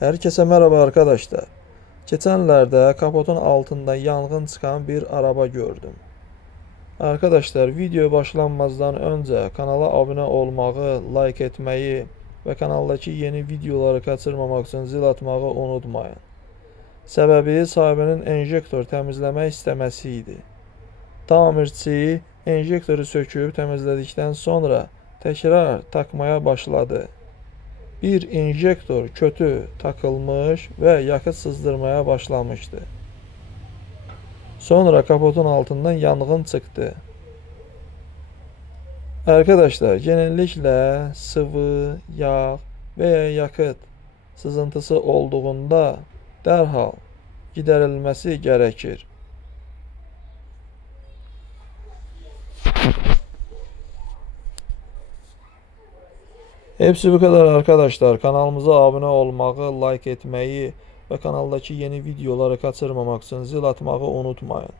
Herkese merhaba arkadaşlar. Geçenlerde kapotun altında yangın çıkan bir araba gördüm. Arkadaşlar video başlanmazdan önce kanala abone olmağı, like etmeyi ve kanaldaki yeni videoları kaçırmamak için zil atmağı unutmayın. Səbəbi sahibinin enjektor təmizləmək istəməsi idi. Tamirçi enjektoru söküb təmizlədikdən sonra təkrar takmaya başladı. Bir enjektor kötü takılmış ve yakıt sızdırmaya başlamıştı. Sonra kapotun altından yangın çıktı. Arkadaşlar genellikle sıvı, yağ veya yakıt sızıntısı olduğunda derhal giderilmesi gerekir. Hepsi bu kadar arkadaşlar. Kanalımıza abone olmağı, like etmeyi ve kanaldaki yeni videoları kaçırmamak için zil atmağı unutmayın.